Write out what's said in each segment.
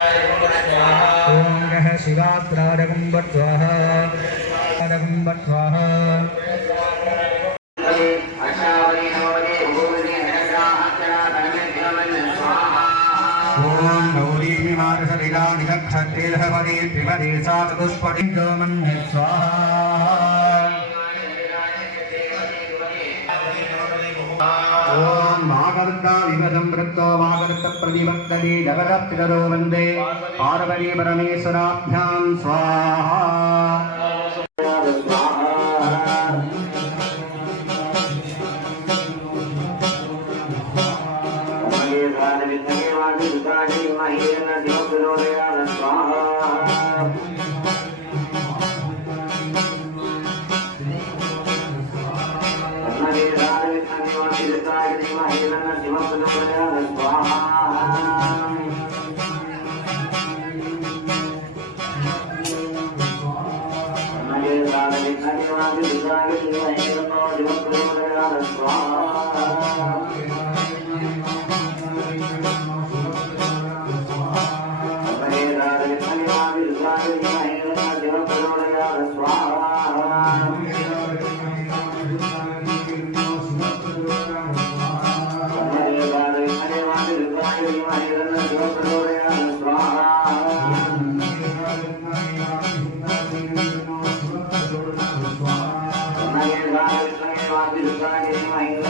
ॐ गः शिवात्रारकं वट्स्वाहा त्रारकं वट्स्वाहा ॐ गौरीमिमारसलिलानिलक्षत्रेधपदे त्रिपदे सा चतुष्पदे स्वाहा భాగవృద్ధా వివసంవృత్తో భాగవృత్త ప్రతివర్తని జగదప్తిరో వందే పార్వతీ పరమేశ్వరాభ్యాం స్వాహా I've been Friday night.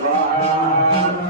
Swaha.